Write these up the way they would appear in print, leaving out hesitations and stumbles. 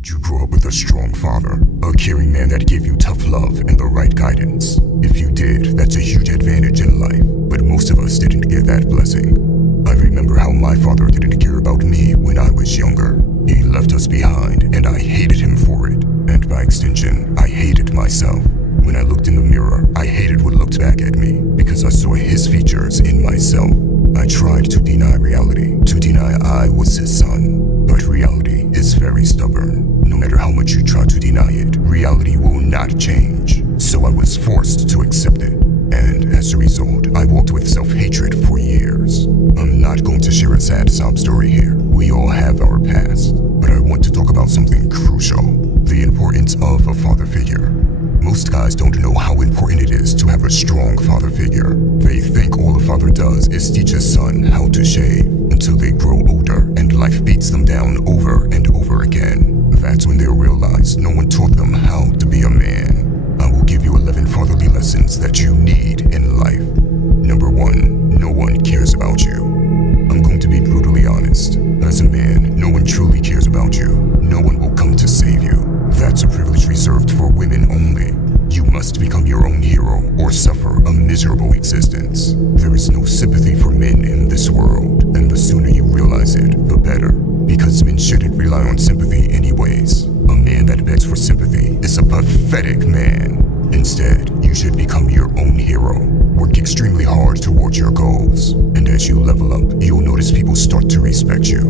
Did you grow up with a strong father, a caring man that gave you tough love and the right guidance? If you did, that's a huge advantage in life, but most of us didn't get that blessing. I remember how my father didn't care about me when I was younger. He left us behind, and I hated him for it. And by extension, I hated myself. When I looked in the mirror, I hated what looked back at me, because I saw his features in myself. I tried to deny reality, to deny I was his son. But reality is very stubborn. No matter how much you try to deny it, reality will not change. So I was forced to accept it. And as a result, I walked with self-hatred for years. I'm not going to share a sad sob story here. We all have our past. But I want to talk about something crucial: the importance of a father figure. Most guys don't know how important it is to have a strong father figure. They think all a father does is teach his son how to shave until they grow older and life beats them down over and over again. That's when they'll realize no one taught them how to be a man. I will give you 11 fatherly lessons that you need in life. Number 1, no one cares about you. I'm going to be brutally honest. As a man, no one truly cares about you. No one will come to save you. That's a privilege reserved for women only. You must become your own hero or suffer a miserable existence. There is no sympathy for men in this world, and the sooner you realize it, the better. Because men shouldn't rely on sympathy anyways. A man that begs for sympathy is a pathetic man. Instead, you should become your own hero. Work extremely hard towards your goals, and as you level up, you'll notice people start to respect you.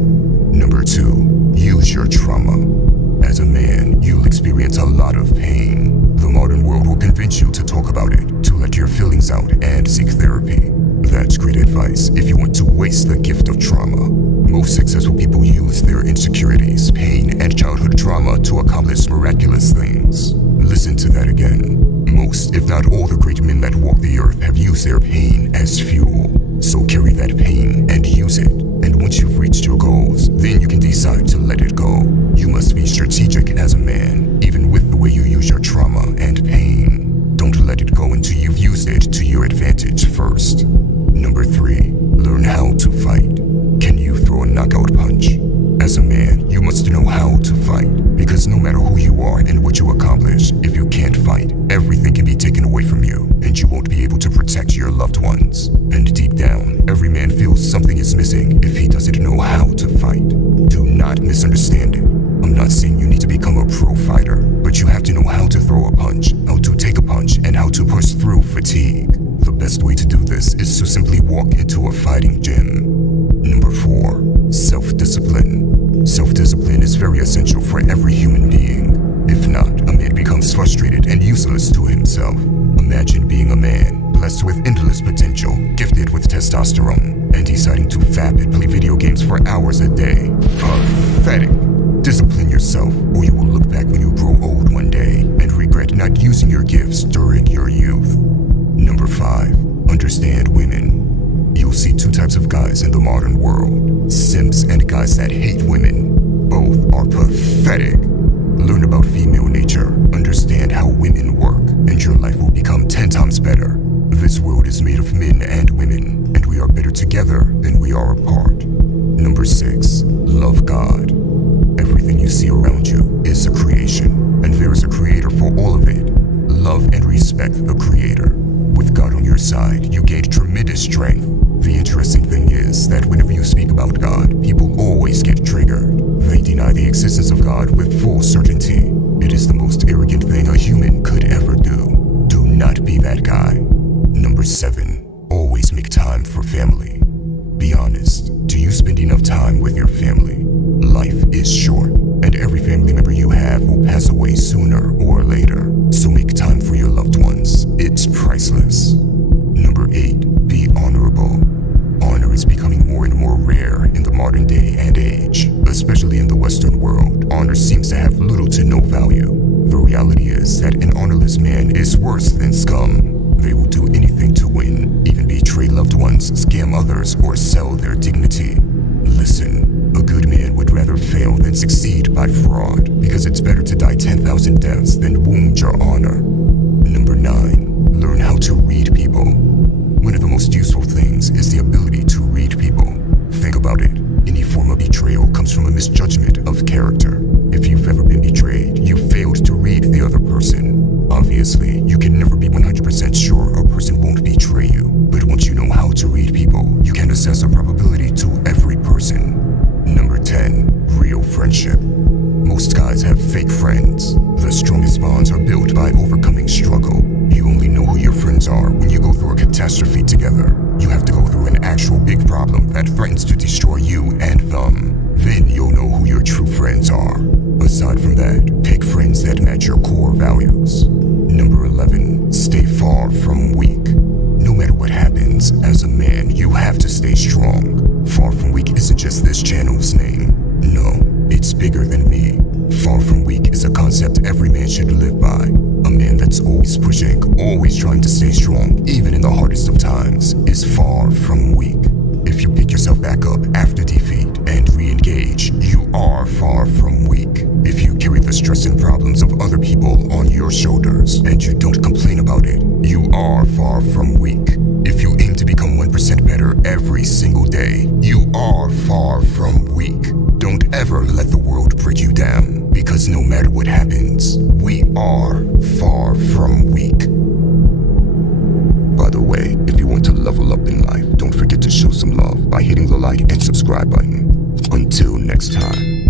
Number 2, use your trauma. As a man, you'll experience a lot of pain. The modern world will convince you to talk about it, to let your feelings out and seek therapy. That's great advice if you want to waste the gift of trauma. Most successful people use their insecurities, pain, and childhood trauma to accomplish miraculous things. Listen to that again. Most, if not all, the great men that walk the earth have used their pain as fuel. So carry that pain and use it. And once you've reached your goals, then you can decide to let it go. You must be strategic as a man, even with the way you use your trauma and pain. Don't let it go until you've used it to your advantage first. Number 3, learn how to fight. Can you throw a knockout punch? As a man, you must know how to fight, because no matter who you are and what you accomplish, if you can't fight, everything can be taken away from you, and you won't be able to protect your loved ones. And deep down, every man feels something is missing if he doesn't know how to fight. Do not misunderstand it. I'm not saying you need to become a pro fighter, but you have to know how to throw a punch, how to take a punch, and how to push through fatigue. The best way to do this is to simply walk into a fighting gym. Number 4, self-discipline. Self-discipline is very essential for every human being. If not, a man becomes frustrated and useless to himself. Imagine being a man, blessed with endless potential, gifted with testosterone, and deciding to fap and play video games for hours a day. Pathetic. Discipline yourself, or you will look back when you grow old one day and regret not using your gifts during your youth. Number 5, understand women. You'll see 2 types of guys in the modern world: simps and guys that hate women. Both are pathetic. Learn about female nature, understand how women work, and your life will become 10 times better. This world is made of men and women, and we are better together than we are apart. Number 6, love God. Everything you see around you is a creation, and there is a creator for all of it. Love and respect the creator. With God on your side, you gain tremendous strength. The interesting thing is that whenever you speak about God, people always get triggered. They deny the existence of God with full certainty. It is the most arrogant thing a human could ever do. Do not be that guy. Number 7, always make time for family. Be honest, do you spend enough time with your family? Life is short, and every family member you have will pass away sooner or later. So make time for your loved ones. It's priceless. Number 8, be honorable. Honor is becoming more and more rare in the modern day and age, especially in the Western world. Honor seems to have little to no value. The reality is that an honorless man is worse than scum. They will do anything to win, even betray loved ones, scam others, or sell their dignity. Listen, a good man would rather fail than succeed by fraud, because it's better to die 10,000 deaths than wound your honor. Number 9, learn how to read people. One of the most useful things is the ability to read people. Think about it. Any form of betrayal comes from a misjudgment of character. If you've ever been Most guys have fake friends. The strongest bonds are built by overcoming struggle. You only know who your friends are when you go through a catastrophe together. You have to go through an actual big problem that threatens to destroy you and them. Then you'll know who your true friends are. Aside from that, pick friends that match your core values. Number 11, stay far from weak. No matter what happens, as a man, you have to stay strong. Far from weak isn't just this channel's name. No, it's bigger than me. Far from weak is a concept every man should live by. A man that's always pushing, always trying to stay strong, even in the hardest of times, is far from weak. If you pick yourself back up after defeat and re-engage, you are far from weak. If you carry the stress and problems of other people on your shoulders and you don't complain about it, you are far from weak. If you aim to become 1% better every single day, you are far from weak. Don't ever let the world break you down, because no matter what happens, we are far from weak. By the way, if you want to level up in life, don't forget to show some love by hitting the like and subscribe button. Until next time.